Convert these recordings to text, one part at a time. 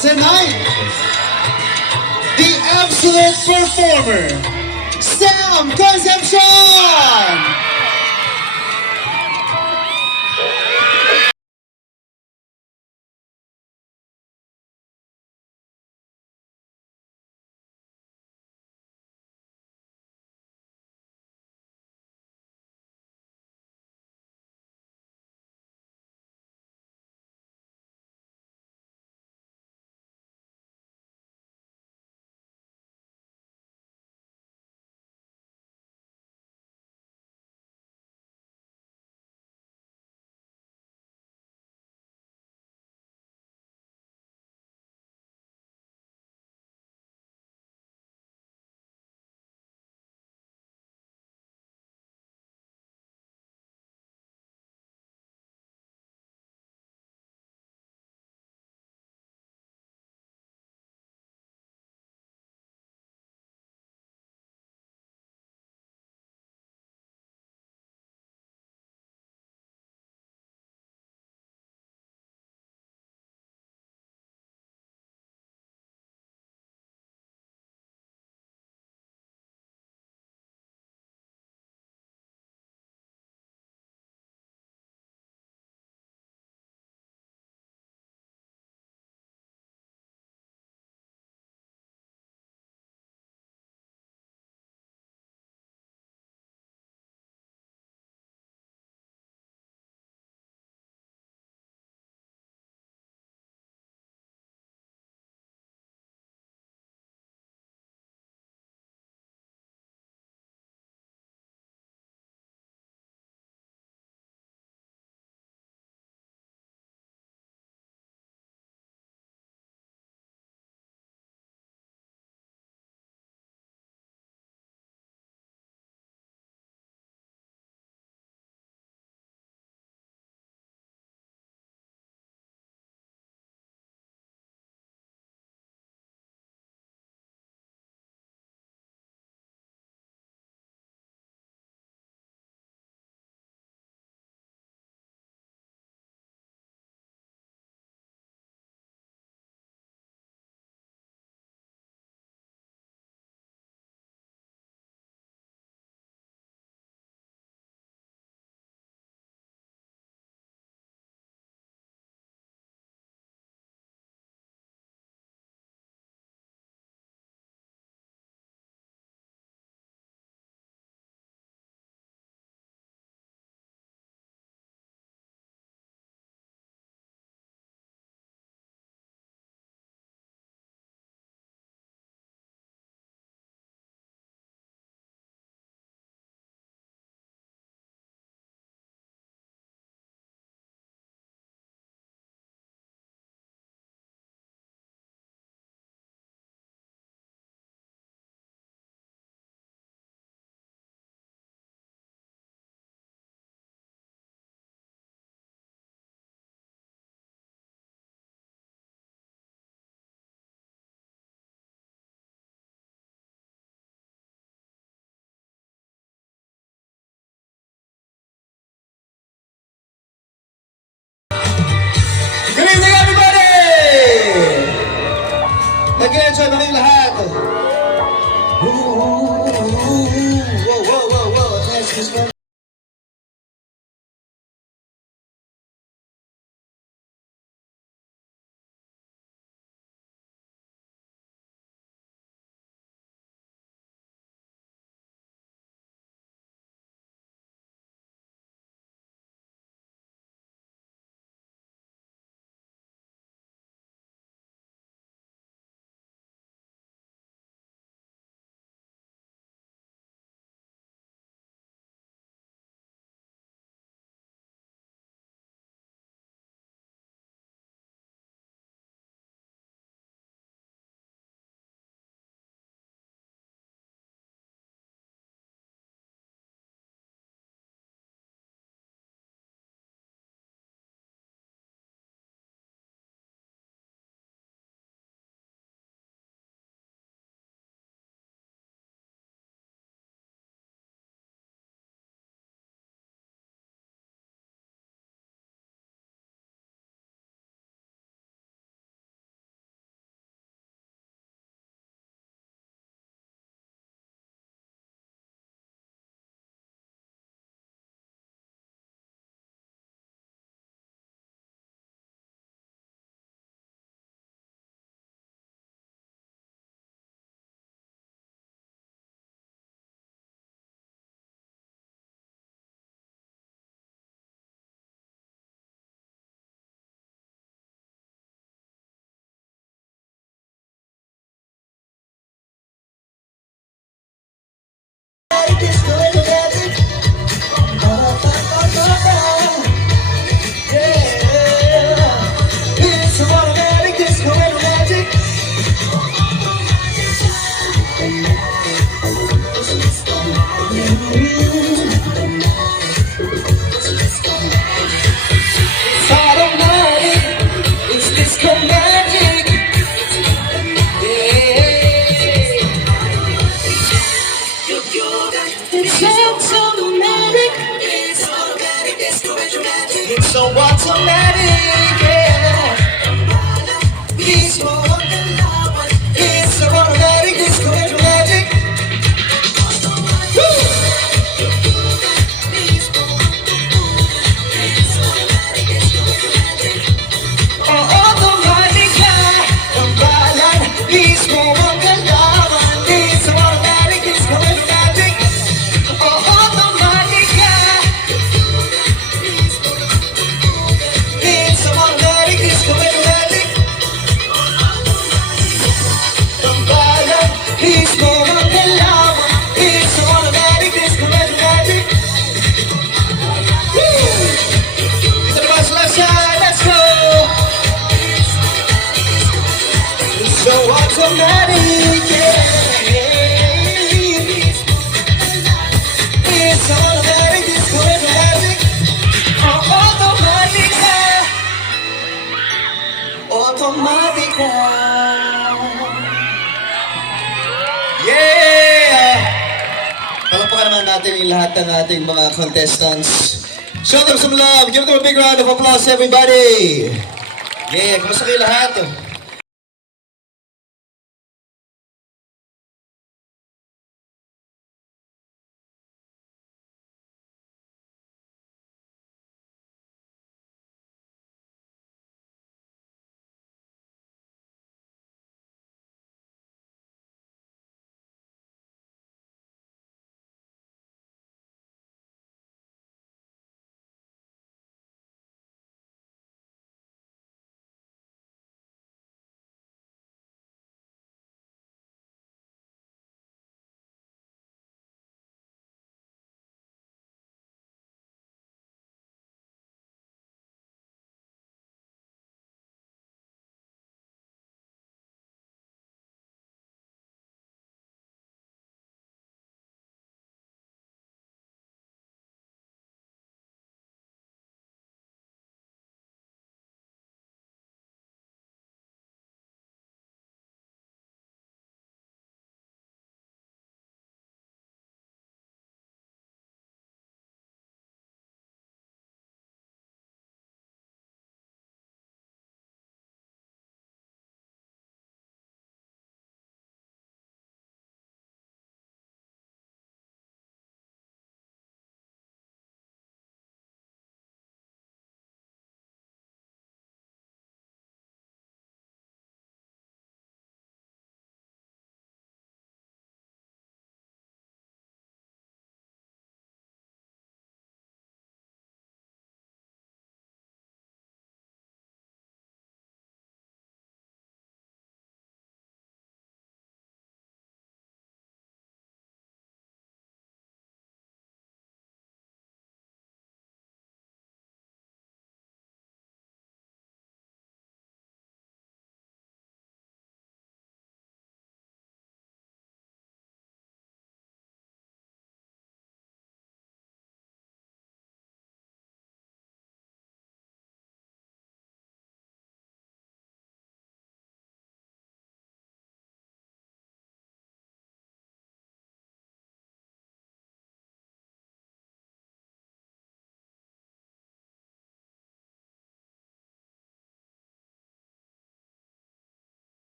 Tonight, the absolute performer, Sam Concepcion! Good evening, everybody! Nag-enjoy ba kayong lahat? Whoa, whoa, whoa, whoa. Excuse me. disco and romantic. Yeah, it's so automatic, disco and romantic. It's automatic, it's disco magic. Yeah, it's automatic. It's so automatic, yeah. It's so automatic, disco and magic. Woo! Automatic ka, ang balan, mismo ang galawan. It's so automatic, disco and magic. Automatic ka, it's so automatic, disco and magic. Ang balan, mismo ang galawan. It's so automatic, disco and magic. Woo! Dito naman sa left side, let's go! It's so automatic, yeah. It's automatic, disco and magic. Automatic na. Automatic na. Yeah! Palakpakan naman natin yung lahat ng ating mga contestants. Show them some love. Give them a big round of applause, everybody. Yeah, kumusta kayo lahat?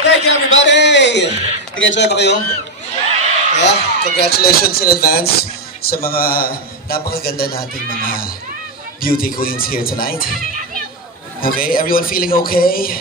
Thank you, everybody! Nag-enjoy ba kayo? Yeah, congratulations in advance sa mga napakaganda nating mga beauty queens here tonight. Okay, everyone feeling okay?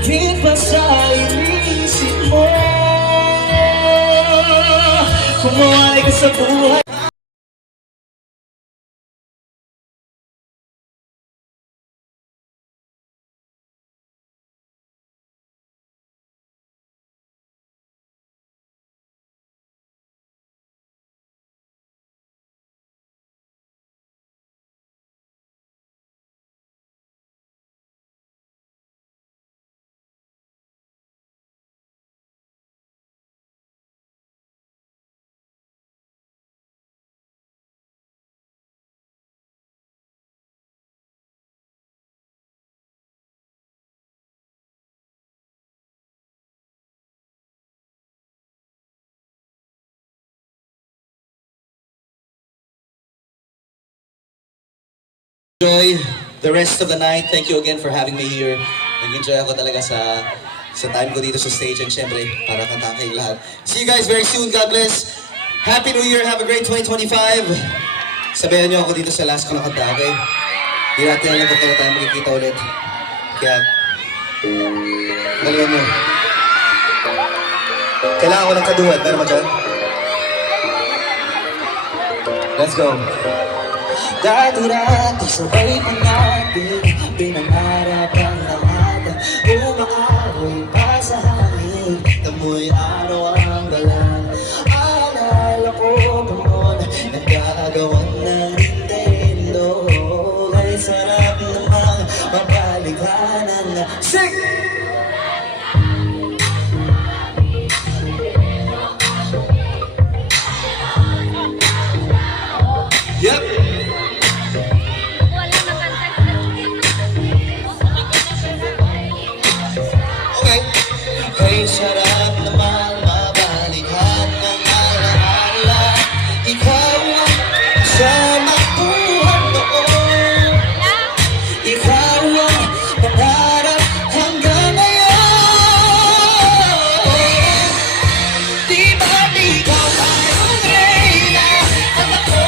Higit pa sa inisip mo, kumuhay ka sa buhay. Enjoy the rest of the night. Thank you again for having me here. Nag-enjoy ako talaga sa time ko dito sa stage and syempre para kantahan kayong lahat. See you guys very soon. God bless. Happy New Year. Have a great 2025. Sabayan niyo ako dito sa last ko na kanta, okay? Hindi natin alam kung kailan tayo magkikita ulit. Kaya, galingan niyo. Kailangan ko ng kaduhat. Meron mo dyan? Let's go. Dati-dati sabay pa natin pinangarap ang lahat. Umaaroy pa sa hangin, tamoy araw ang dalan. Alala ko pa noon, nagkagawan ng Nintendo. Ay sarap namang mapalighanan na sing! Yep! Ay sarap naman mabalikan ng alaala. Ikaw ang kasama buhat noon. Ikaw ang pangarap hanggang ngayon. Di ba't ikaw ay ang reyna at ako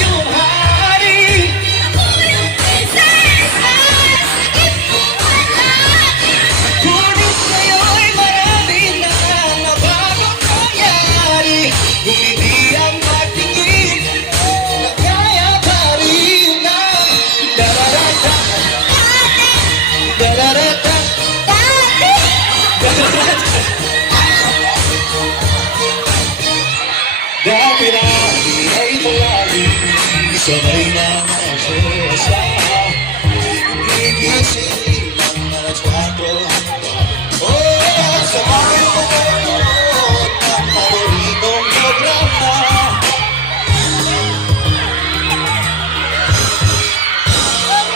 yung hari? Ako yung prinsesa, sakit mo palagi. Ngunit ngayon hindi ang pagtingin, kaya pa rin na dararata, dararata, dati na ay palagi sabay na nagsusa. Gigising ng alas 4. Oh, sabay mo ngayon ang paboritong programa.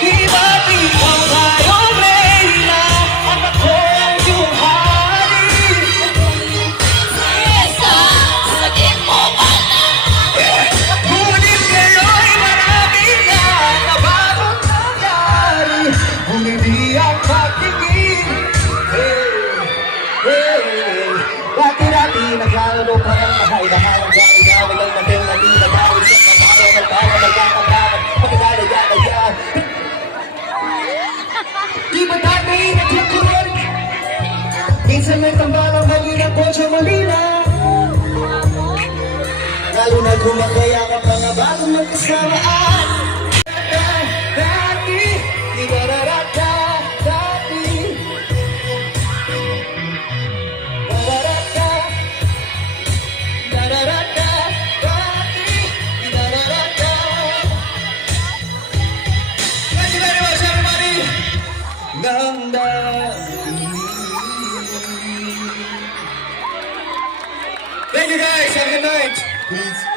Di ba't ikaw tayong reyna at ako ang iyong hari? Prinsesa, sakit mo pala. Ngunit ngayon'y marami na nabagong nangyari. Hindi ang pagtingin. Dati-dati naglalaro pa ng mahay-mahay ang gawin-gawin lang natin na di nagawin sa pagkakaroon ng para magkakalaman pagkakalaga-laga. Di ba dati nagkukulit? Minsan may tambalang hangin ang kotse malina. Lalo na gumakaya ka pa nga bago magkasamaan. Dati, di dararata, dati. Thank you guys, have a good night. Peace.